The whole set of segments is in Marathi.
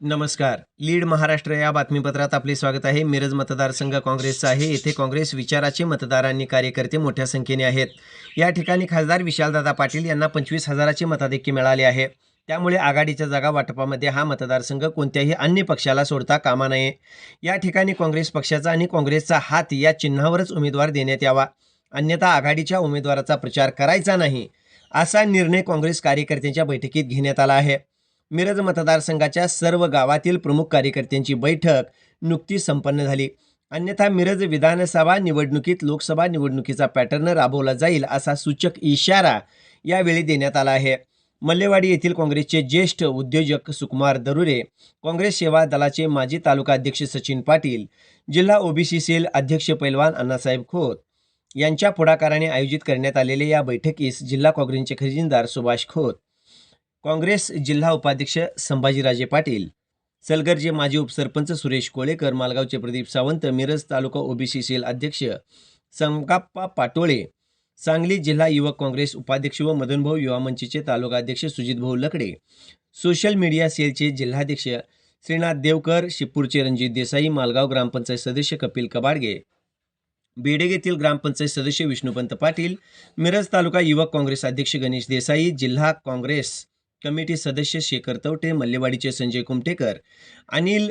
नमस्कार. लीड महाराष्ट्र या बातमीपत्रात आपले स्वागत आहे. मिरज मतदारसंघ काँग्रेसचा आहे. येथे काँग्रेस विचाराचे मतदारांनी कार्यकर्ते मोठ्या संख्येने आहेत. या ठिकाणी खासदार विशालदादा पाटील यांना पंचवीस हजाराचे मताधिक्य मिळाले आहे. त्यामुळे आघाडीच्या जागा वाटपामध्ये हा मतदारसंघ कोणत्याही अन्य पक्षाला सोडता कामा नये. या ठिकाणी काँग्रेस पक्षाचा आणि काँग्रेसचा हात या चिन्हावरच उमेदवार देण्यात यावा. अन्यथा आघाडीच्या उमेदवाराचा प्रचार करायचा नाही असा निर्णय काँग्रेस कार्यकर्त्यांच्या बैठकीत घेण्यात आला आहे. मिरज मतदारसंघाच्या सर्व गावातील प्रमुख कार्यकर्त्यांची बैठक नुकतीच संपन्न झाली. अन्यथा मिरज विधानसभा निवडणुकीत लोकसभा निवडणुकीचा पॅटर्न राबवला जाईल असा सूचक इशारा यावेळी देण्यात आला आहे. मल्लेवाडी येथील काँग्रेसचे ज्येष्ठ उद्योजक सुकुमार दरुरे काँग्रेस सेवा दलाचे माजी तालुका अध्यक्ष सचिन पाटील जिल्हा ओबीसी सेल अध्यक्ष पैलवान अण्णासाहेब खोत यांच्या पुढाकाराने आयोजित करण्यात आलेल्या या बैठकीस जिल्हा काँग्रेसचे खजिनदार सुभाष खोत काँग्रेस जिल्हा उपाध्यक्ष संभाजीराजे पाटील सलगरचे माजी उपसरपंच सुरेश कोळेकर मालगावचे प्रदीप सावंत मिरज तालुका ओबीसी सेल अध्यक्ष संकाप्पा पाटोळे सांगली जिल्हा युवक काँग्रेस उपाध्यक्ष व मदनभाऊ युवा मंचचे तालुका अध्यक्ष सुजितभाऊ लकडे सोशल मीडिया सेलचे जिल्हाध्यक्ष श्रीनाथ देवकर शिपूरचे रणजित देसाई मालगाव ग्रामपंचायत सदस्य कपिल कबाडगे बेडेग येथील ग्रामपंचायत सदस्य विष्णुपंत पाटील मिरज तालुका युवक काँग्रेस अध्यक्ष गणेश देसाई जिल्हा काँग्रेस कमिटी सदस्य शेखर तवटे मल्लेवाडीचे संजय कुमटेकर अनिल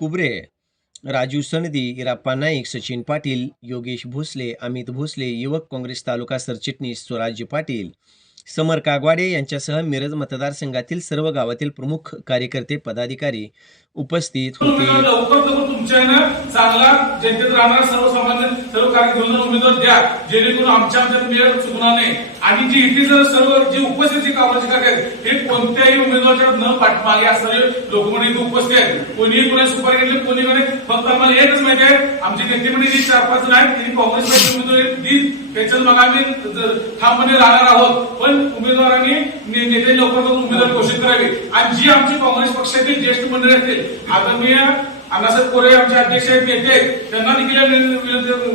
कुबरे राजू सनदी इराप्पा नाईक सचिन पाटील योगेश भोसले अमित भोसले युवक काँग्रेस तालुका सरचिटणीस स्वराज्य पाटील समर कागवाडे यांच्यासह मिरज मतदारसंघातील सर्व गावातील प्रमुख कार्यकर्ते पदाधिकारी उपस्थित होते. चांगला जनतेत राहणारा सर्वसामान्य सर्व कार्यकर्त्यांना उमेदवार द्या. जेणेकरून आमच्या आमच्या मेळ चुकणार नाही. आणि जी इथे जर सर्व जे उपस्थित कामाचे कार्य आहेत हे कोणत्याही उमेदवाराच्या न पाठमागे असणारे लोक इथे उपस्थित आहेत. कोणीही कोणी सुपारी घेतली कोणी कोणी फक्त आम्हाला एकच माहिती आहे आमचे नेते म्हणजे जे चार पाच जण आहेत त्यांनी काँग्रेस उमेदवारी दिली त्याच्यात मग आम्ही ठामपणे राहणार आहोत. पण उमेदवारांनी नेते लवकर लवकर उमेदवार घोषित करावे. आणि जी आमची काँग्रेस पक्षातील ज्येष्ठ मंडळी असतील आदरणीय अण्णासाहेब कोरे आमचे अध्यक्ष आहेत नेते त्यांना देखील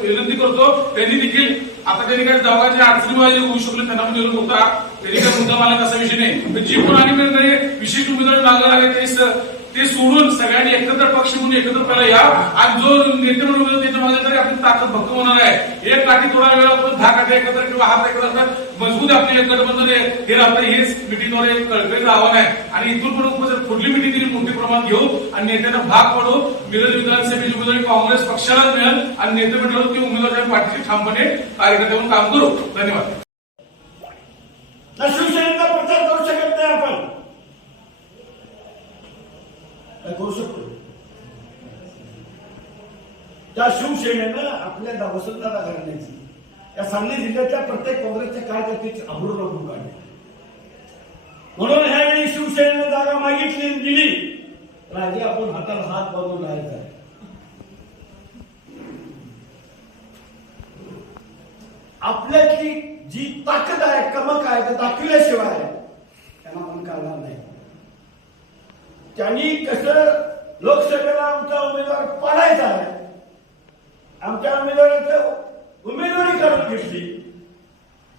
विनंती करतो. त्यांनी देखील आता त्यांनी काय दवाखान्याच्या अडचणी वाजे होऊ शकले त्यांना पण निरोप होता. त्यांनी काय मुद्दा मानत असा विषय नाही. जी कोण आणि मंडळी विशिष्ट उमेदवार मागणार आहे ते ते सोडून सगळ्यांनी एकत्र पक्ष म्हणून एकत्र पहिला या. आणि जो नेते म्हणून उमेदवार त्याच्यामागे तरी आपली ताकद भक्कम होणार आहे. एक काठी थोडा वेळ आपण दहा काठी एकत्र किंवा हात एकत्र. मजबूत आपले एक गठबंधन हे राहतं हेच मिटिंगवर एक कळकळीचं आव्हान आहे. आणि इथून पण नाव घेऊ आणि नेत्यांना भाग पडू मिरज विधानसभेची उमेदवारी काँग्रेस पक्षाला मिळेल आणि नेते मंडळ ते उमेदवाराच्या पाठीशी ठामपणे कार्यकर्ते म्हणून काम करू. धन्यवाद. शिवसेनेचा प्रचार करू शकत नाही आपण. करू शकतो? त्या शिवसेनेनं आपल्या वसंतदादा घराण्याची या सांगली जिल्ह्याच्या प्रत्येक काँग्रेसच्या कार्यकर्त्याची अभूर रोखून काढली. म्हणून ह्यावेळी शिवसेनेनं जागा मागितली दिली. राजे आपण हाताला हात बांधून राहायचा आपल्यातली जी ताकद आहे कमक आहे ते दाखविल्याशिवाय त्यांना आपण काढणार नाही. त्यांनी कसं लोकसभेला आमचा उमेदवार पाडायचा आहे आमच्या उमेदवाराचं उमेदवारी काढून घेतली.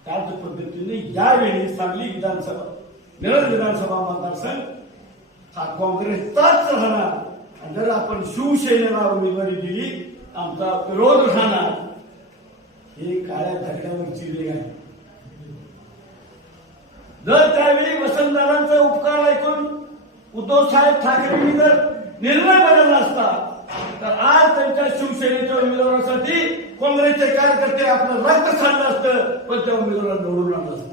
त्याच पद्धतीने यावेळी सांगली विधानसभा मिरज विधानसभा मतदारसंघ हा काँग्रेसचाच राहणार. आणि जर आपण शिवसेनेला उमेदवारी दिली आमचा विरोध राहणार. हे काळ्या दगडावरची रेग आहे. जर त्यावेळी वसंतदारांचा उपकार ऐकून उद्धव साहेब ठाकरेंनी जर निर्णय बदलला असता तर आज त्यांच्या शिवसेनेच्या उमेदवारासाठी काँग्रेसचे कार्यकर्ते आपलं रक्त सांडलं असतं पण त्या उमेदवाराला निवडून आणलं असतं.